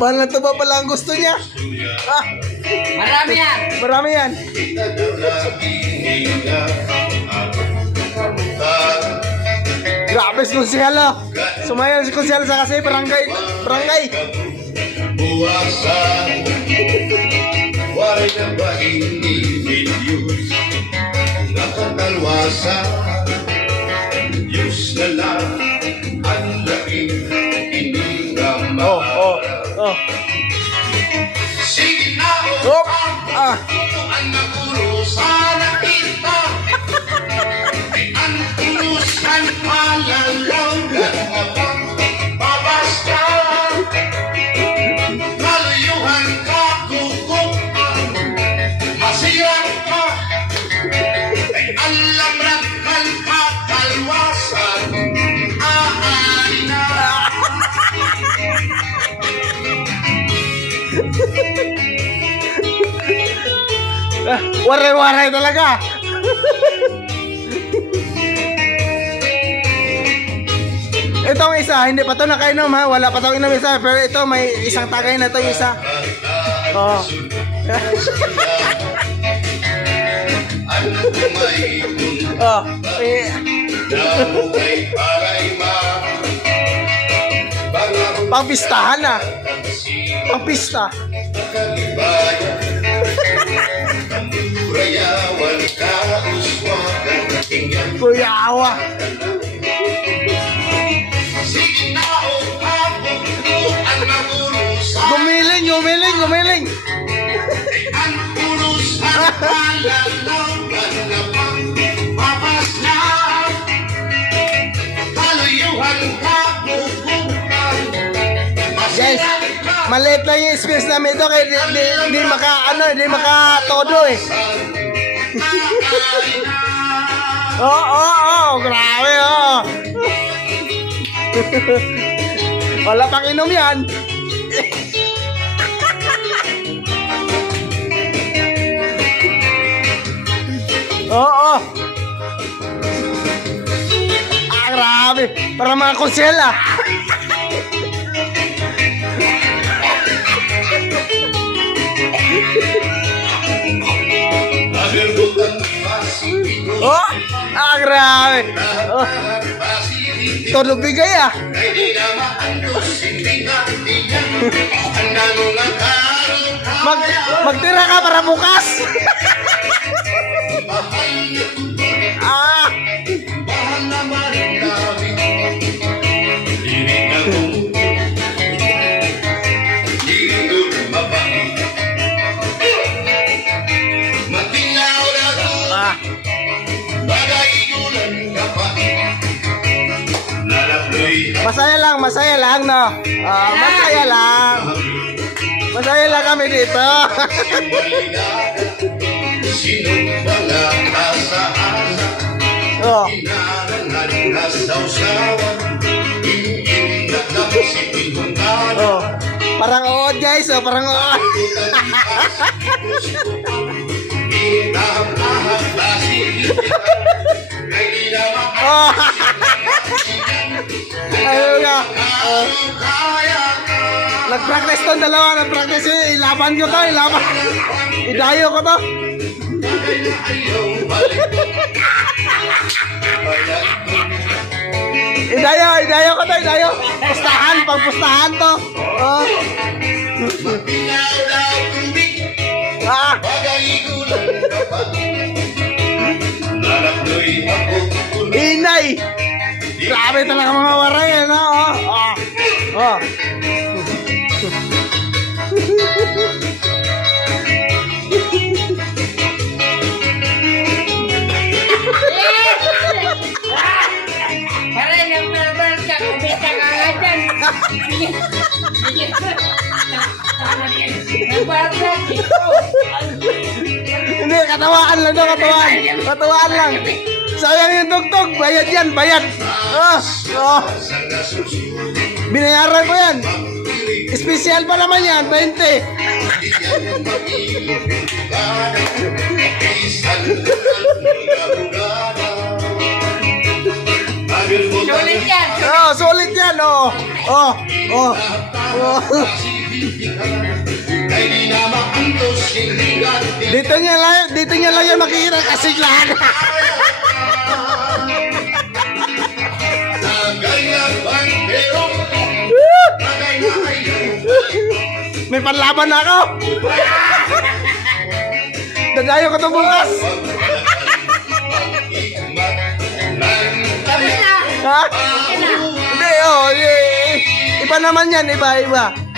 Mahal na tuba pala ang gusto niya. Ah, Marami yan. marami yan. Grabe si Konsehal, oh. Sumayaw si Konsehal sa kasi barangay. Barangay. Buwasan, wala na ba individuals? Nakatalwasan, Diyos na lang ang laking inigamara. Oh. Sige na Oh, ah. ang naguro sa nakita. Ang tulusan malalaw na mabang babasta. Maluyuhan ka, kukupan, masirang ka. Ay alam lang kang kakalwasan. Aay na. Waray-waray talaga. Itong isa, hindi pa to nakainom ha. Wala pa tong inom isa. Pero ito, may isang tagay na to yung isa. Oo. Ano kung may Oh. Eh, nabuhay paray ma. pangpistahan na. Pangpista. Kagibayan, Rayawan ka, uswagan, tingnan. Kuya Awa. Sige na o habog mo ang nagurusan. Gumiling. Ang urusan palalaw na pang papaslan. Kaluyuhan ka, bubukan. Guys, maliit lang yung space namin ito kaya di maka todo eh. Grabe oh. Wala pang inom yan. Oo. Grabe. Para mga konsel ah. Oh, grabe. Oh. Todo bigay ah. Magtira ka para bukas. Ah. Ah. Masaya lang no. Masaya lang kami dito. Oh. Oh. Parang ood guys, oh, parang ood. Oh. Ayun nga. Oh. Nag-practice to dalawa, ilaban ko to, idayo ko to. Idayo ko to, pagpustahan to. Oh. Ah. Inay. Grabe talaga mga waray, no? Oh. Para yung barbar ka, kumita ka nga dyan. Barbar ito. Hindi, katawaan lang to, katawaan lang. Sayang yung tugtog, bayad yan, bayad. Oh. Binayaran ko yan. Espesyal pa naman yan, 20. Sulit yan. Oh, solid yan, oh. Oh, oh. Oh. Ay di na maantos, hindi ka Dito niya lang yan makikita ang kasiglahan. Tagay na bandero, tagay na kayo. May panlaban na ako. Dadayo ko to bukas. Tapos na. Ha? Okay na. Hindi, oh. Iba naman yan, iba.